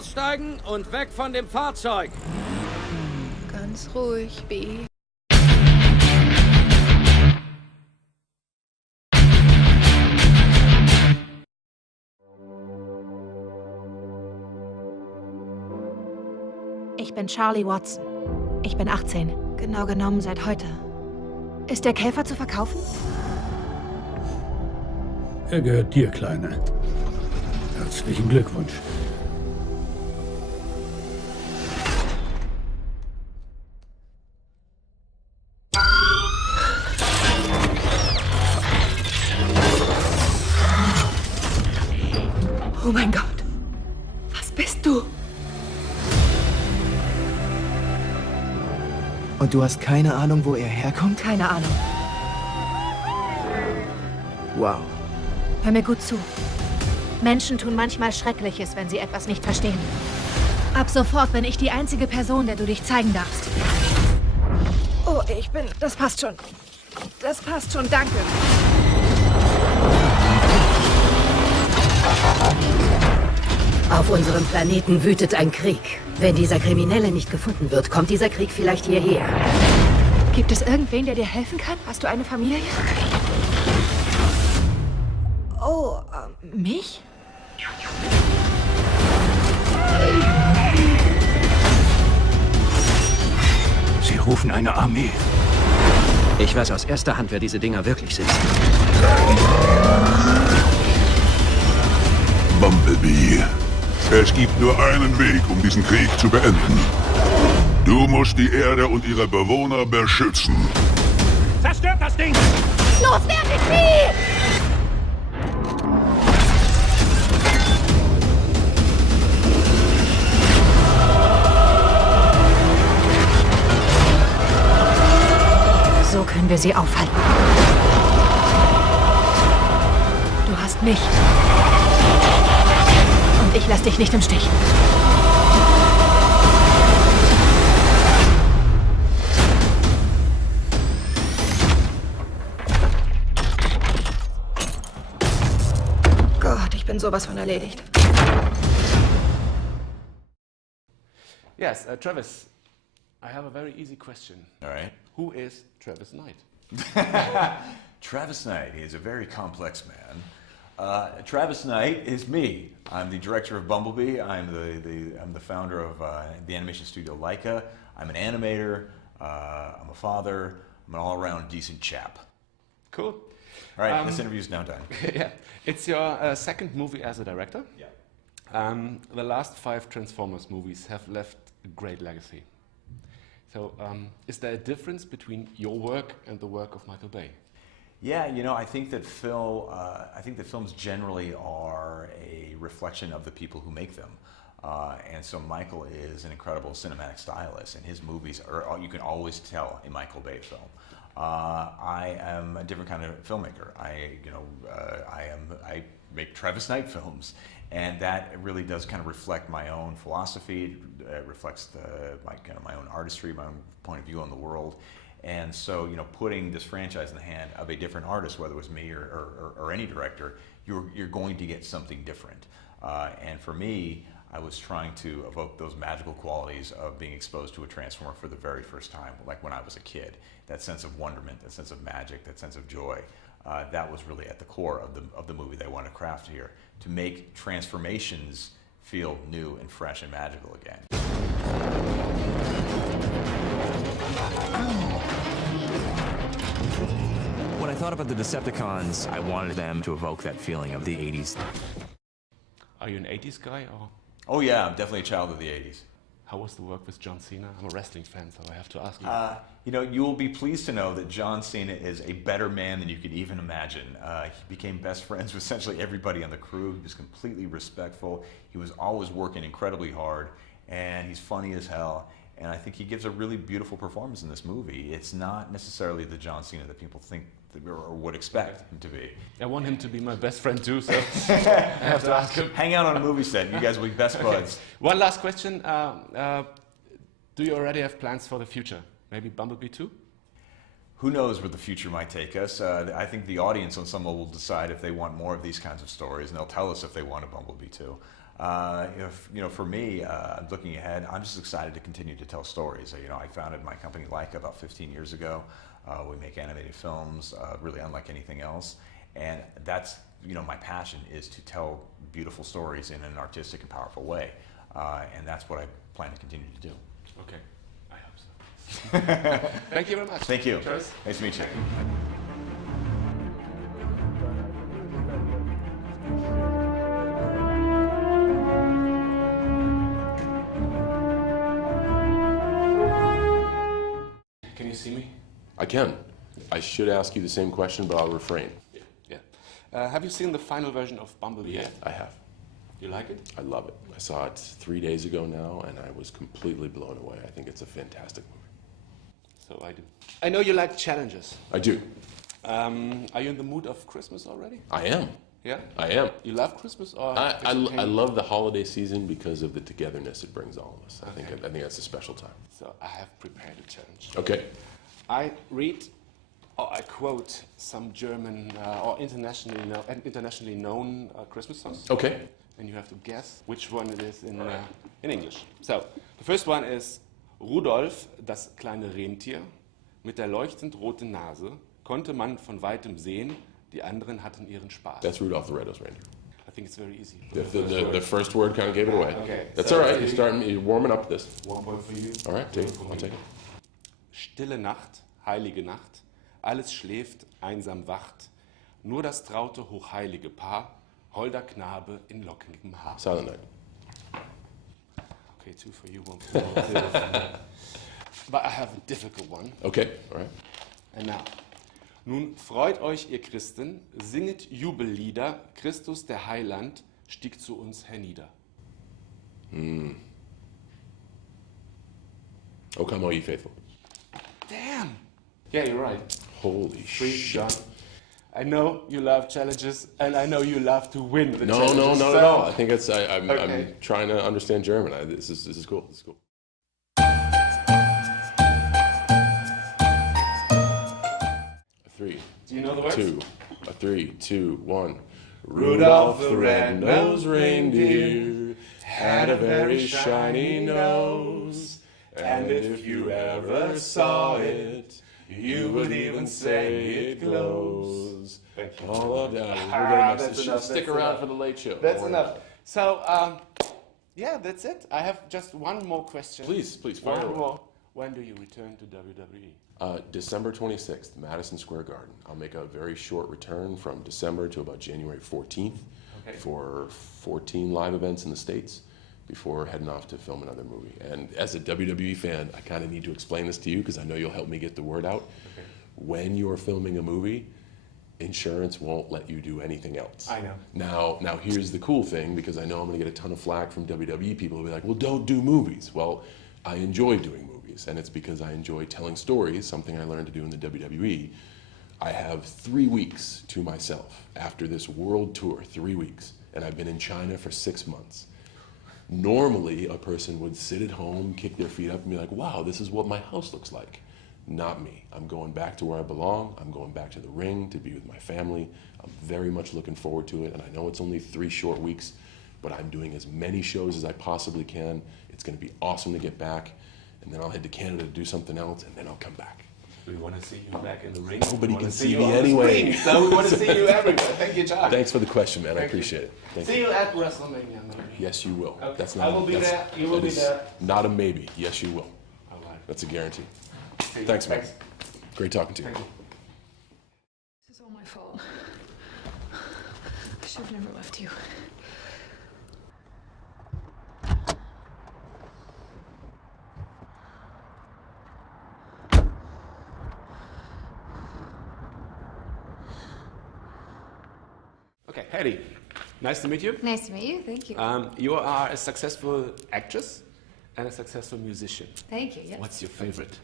aussteigen und weg von dem Fahrzeug. Ganz ruhig, Bee. Ich bin Charlie Watson. Ich bin 18. Genau genommen seit heute. Ist der Käfer zu verkaufen? Er gehört dir, Kleine. Herzlichen Glückwunsch. Oh mein Gott. Was bist du? Und du hast keine Ahnung, wo er herkommt? Keine Ahnung. Wow. Hör mir gut zu. Menschen tun manchmal Schreckliches, wenn sie etwas nicht verstehen. Ab sofort bin ich die einzige Person, der du dich zeigen darfst. Oh, Das passt schon. Das passt schon, danke. Auf unserem Planeten wütet ein Krieg. Wenn dieser Kriminelle nicht gefunden wird, kommt dieser Krieg vielleicht hierher. Gibt es irgendwen, der dir helfen kann? Hast du eine Familie? Oh, Mich? Sie rufen eine Armee. Ich weiß aus erster Hand, wer diese Dinger wirklich sind. Bumblebee. Es gibt nur einen Weg, um diesen Krieg zu beenden. Du musst die Erde und ihre Bewohner beschützen. Zerstört das Ding! Los, werfe sie! So können wir sie aufhalten. Du hast mich. Und ich lass dich nicht im Stich. Gott, ich bin sowas von erledigt. Yes, Trevis, I have a very easy question. All right. Who is Trevis Knight? Travis Knight, he is a very complex man. Travis Knight is me. I'm the director of Bumblebee. I'm the founder of the animation studio Laika. I'm an animator. I'm a father. I'm an all-around decent chap. Cool. All right, this interview's now done. Yeah, it's your second movie as a director. Yeah. The last 5 Transformers movies have left a great legacy. So, is there a difference between your work and the work of Michael Bay? Yeah, you know, I think that films generally are a reflection of the people who make them. And so Michael is an incredible cinematic stylist, and his movies are, you can always tell a Michael Bay film. I am a different kind of filmmaker. I make Trevis Knight films, and that really does kind of reflect my own philosophy. It reflects my own artistry, my own point of view on the world. And so, you know, putting this franchise in the hand of a different artist, whether it was me or any director, you're going to get something different. And for me, I was trying to evoke those magical qualities of being exposed to a Transformer for the very first time, like when I was a kid. That sense of wonderment, that sense of magic, that sense of joy. That was really at the core of the movie they wanted to craft here, to make transformations feel new and fresh and magical again. When I thought about the Decepticons, I wanted them to evoke that feeling of the 80s. Are you an 80s guy, or? Oh yeah, I'm definitely a child of the 80s. How was the work with John Cena? I'm a wrestling fan, so I have to ask you. You know, you will be pleased to know that John Cena is a better man than you could even imagine. He became best friends with essentially everybody on the crew. He was completely respectful. He was always working incredibly hard, and he's funny as hell. And I think he gives a really beautiful performance in this movie. It's not necessarily the John Cena that people think or would expect him to be. I want him to be my best friend too, so I have to ask him. Hang out on a movie set. You guys will be best buds. Okay. One last question. Do you already have plans for the future? Maybe Bumblebee 2? Who knows where the future might take us? I think the audience on some level will decide if they want more of these kinds of stories, and they'll tell us if they want a Bumblebee 2. For me, looking ahead, I'm just excited to continue to tell stories. I founded my company Leica about 15 years ago. We make animated films, really unlike anything else. And that's, my passion is to tell beautiful stories in an artistic and powerful way. And that's what I plan to continue to do. Okay, I hope so. Thank you very much. Thank you. Trevis. Nice to meet you. Can you see me? I can. I should ask you the same question, but I'll refrain. Yeah. Have you seen the final version of Bumblebee yet? I have. You like it? I love it. I saw it 3 days ago now, and I was completely blown away. I think it's a fantastic movie. So I do. I know you like challenges. I do. Are you in the mood of Christmas already? I am. Yeah? I am. You love Christmas? Or I love the holiday season because of the togetherness it brings all of us. I think that's a special time. So I have prepared a challenge. Okay. I read, or I quote some German or internationally known Christmas songs. Okay. And you have to guess which one it is in English. So, the first one is Rudolph, das kleine Rentier, mit der leuchtend roten Nase, konnte man von weitem sehen, die anderen hatten ihren Spaß. That's Rudolph the Red-Nosed Reindeer. I think it's very easy. The first word kind of gave it away. Okay. That's all right. You're warming up this. 1 point for you. All right, I'll take it. Stille Nacht, heilige Nacht, alles schläft, einsam wacht, nur das traute, hochheilige Paar, holder Knabe in lockigem Haar. Silent Night. Okay, 2 for you, 1 for you. But I have a difficult one. Okay, all right. And now. Nun freut euch, ihr Christen, singet Jubellieder, Christus, der Heiland, stieg zu uns hernieder. O come, all ye faithful. Damn! Yeah, you're right. Holy shit. John. I know you love challenges, and I know you love to win the No, challenges. no, not at all. I think it's, I'm Okay. trying to understand German. This is cool. This is cool. Three. Do you know the words? 2. 3, 2, 1. Rudolph the red-nosed reindeer had a very shiny nose, and if you ever saw it, you would even say it glows. Thank you. All of that. That's enough, Stick that's around enough. for the late show. That's enough. So, yeah, that's it. I have just one more question. Please, fire One away. more. When do you return to WWE? December 26th, Madison Square Garden. I'll make a very short return from December to about January 14th for 14 live events in the States before heading off to film another movie. And as a WWE fan, I kind of need to explain this to you because I know you'll help me get the word out. Okay. When you're filming a movie, insurance won't let you do anything else. I know. Now here's the cool thing, because I know I'm going to get a ton of flack from WWE people who'll be like, well, don't do movies. Well, I enjoy doing movies, and it's because I enjoy telling stories, something I learned to do in the WWE. I have 3 weeks to myself after this world tour, 3 weeks, and I've been in China for 6 months. Normally, a person would sit at home, kick their feet up, and be like, wow, this is what my house looks like. Not me. I'm going back to where I belong. I'm going back to the ring to be with my family. I'm very much looking forward to it, and I know it's only 3 short weeks, but I'm doing as many shows as I possibly can. It's going to be awesome to get back, and then I'll head to Canada to do something else, and then I'll come back. We want to see you back in the ring. Nobody can see you me on the anyway. screen, so we want to see you everywhere. Thank you, John. Thanks for the question, man. I Thank you. appreciate it. Thank See you. you at WrestleMania, maybe. Yes, you will. Okay. That's I will be that's- there. You will that be is there. Not a maybe. Yes, you will. All right. That's a guarantee. See you. Thanks, man. Great talking to you. Thank you. This is all my fault. I should have never left you. Okay, Hailee, nice to meet you. Nice to meet you. Thank you. You are a successful actress and a successful musician. Thank you. Yes. What's your favorite?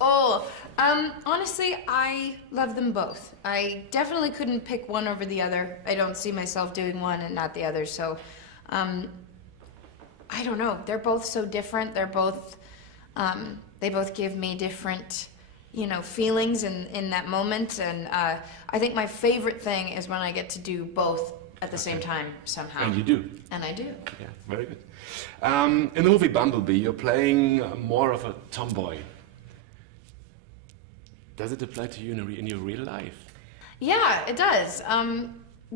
Oh, honestly, I love them both. I definitely couldn't pick one over the other. I don't see myself doing one and not the other. So, I don't know. They're both so different. They're both, they both give me different, you know, feelings in that moment. And I think my favorite thing is when I get to do both at the same time somehow. And you do. And I do. Yeah, very good. In the movie Bumblebee, you're playing more of a tomboy. Does it apply to you in your real life? Yeah, it does.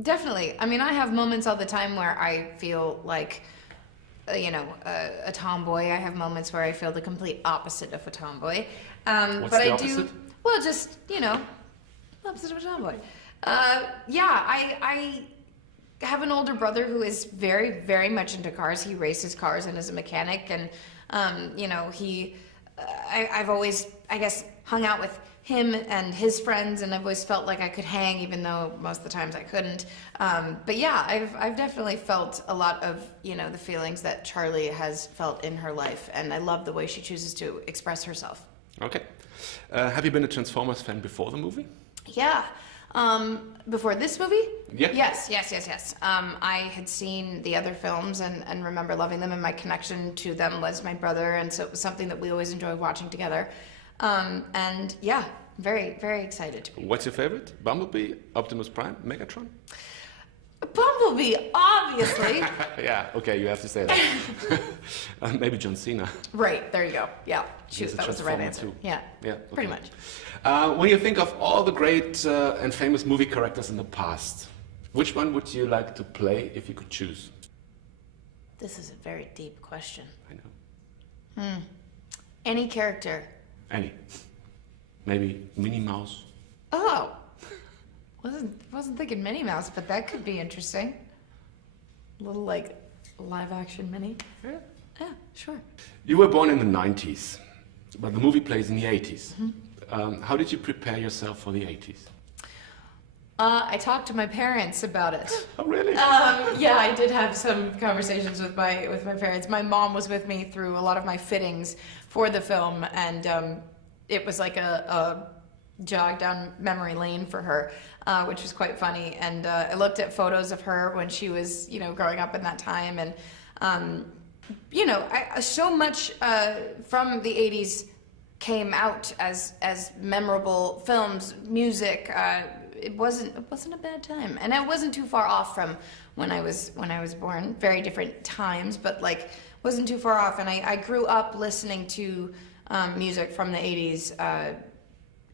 Definitely. I mean, I have moments all the time where I feel like, a tomboy. I have moments where I feel the complete opposite of a tomboy. What's but the I opposite? do. Well, just opposite of a tomboy. I have an older brother who is very, very much into cars. He races cars and is a mechanic, and I've always, I guess, hung out with him and his friends, and I've always felt like I could hang, even though most of the times I couldn't. But yeah, I've definitely felt a lot of the feelings that Charlie has felt in her life, and I love the way she chooses to express herself. Okay. Have you been a Transformers fan before the movie? Yeah. Before this movie? Yeah. Yes. I had seen the other films and remember loving them, and my connection to them was my brother, and so it was something that we always enjoyed watching together. And yeah, very, very excited to be. What's your favorite? Bumblebee, Optimus Prime, Megatron? Bumblebee, obviously. Yeah, okay, you have to say that. Maybe John Cena. Right, there you go. Yeah, He's shoot, a that was the right Transformer answer. too. Yeah, okay. pretty much. When you think of all the great and famous movie characters in the past, which one would you like to play if you could choose? This is a very deep question. I know. Any character. Any. Maybe Minnie Mouse. Oh, wasn't thinking Minnie Mouse, but that could be interesting. A little like live action Minnie. Yeah, sure. You were born in the 90s, but the movie plays in the 80s. How did you prepare yourself for the 80s? I talked to my parents about it. Oh, really? Yeah, I did have some conversations with my parents. My mom was with me through a lot of my fittings for the film, and it was like a jog down memory lane for her, which was quite funny. And I looked at photos of her when she was, growing up in that time, and so much from the 80s came out as memorable films, music. It wasn't a bad time, and I wasn't too far off from when I was born. Very different times, but wasn't too far off. And I grew up listening to music from the 80s,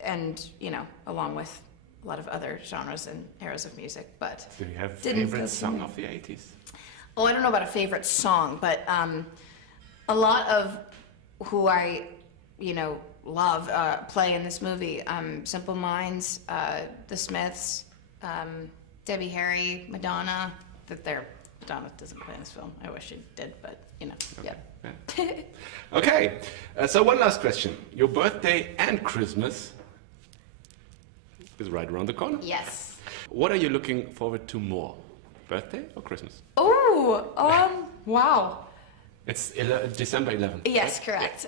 and along with a lot of other genres and eras of music. But do you have a favorite song of the 80s? Oh, I don't know about a favorite song, but a lot of who I love play in this movie. Simple Minds, The Smiths, Debbie Harry, Madonna. Madonna doesn't play in this film. I wish she did, but Okay. yeah. Okay, so one last question. Your birthday and Christmas is right around the corner. Yes. What are you looking forward to more, birthday or Christmas? Oh, wow. It's December 11th. Yes, right? correct.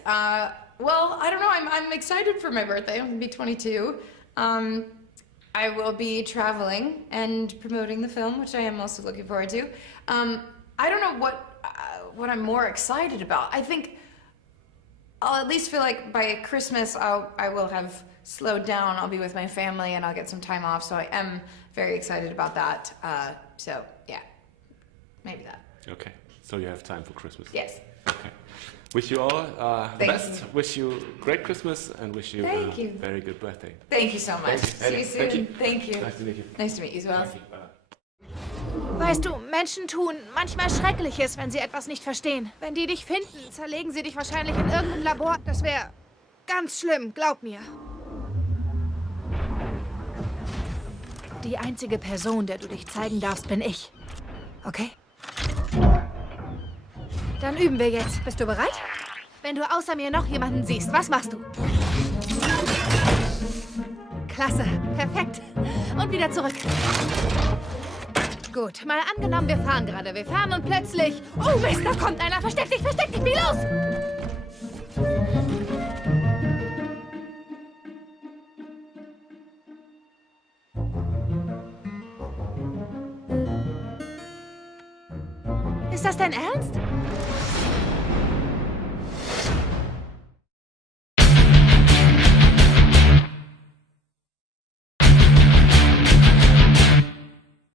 Well, I don't know. I'm excited for my birthday. I'm gonna be 22. I will be traveling and promoting the film, which I am also looking forward to. I don't know what I'm more excited about. I think I'll at least feel like by Christmas I will have slowed down. I'll be with my family and I'll get some time off. So I am very excited about that. So yeah, maybe that. Okay, so you have time for Christmas. Yes. Okay. Wish you all the Thank best. you. Wish you great Christmas and wish you Thank a you. very good birthday. Thank you so much. Thank you. See you soon. Thank you. Thank you. Nice to meet you. Nice to meet you as well. Thank you. Bye. Weißt du, Menschen tun manchmal Schreckliches, wenn sie etwas nicht verstehen. Wenn die dich finden, zerlegen sie dich wahrscheinlich in irgendeinem Labor. Das wäre ganz schlimm, glaub mir. Die einzige Person, der du dich zeigen darfst, bin ich. Okay? Dann üben wir jetzt. Bist du bereit? Wenn du außer mir noch jemanden siehst, was machst du? Klasse, perfekt. Und wieder zurück. Gut, mal angenommen, wir fahren gerade. Wir fahren und plötzlich... Oh Mist, da kommt einer. Versteck dich, wie los! Ist das dein Ernst?